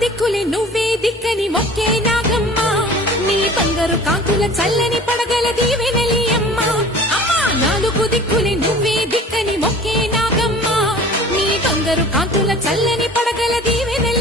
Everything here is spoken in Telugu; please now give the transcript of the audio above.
దిక్కులే నువ్వే దిక్కని మొక్కే నాగమ్మ నీ బంగారు కాంతుల చల్లని పడగల దీవెనలి అమ్మ అమ్మా నాలుగు దిక్కులే నువ్వే దిక్కని మొక్కే నాగమ్మ నీ బంగారు కాంతుల చల్లని పడగల దీవెనలి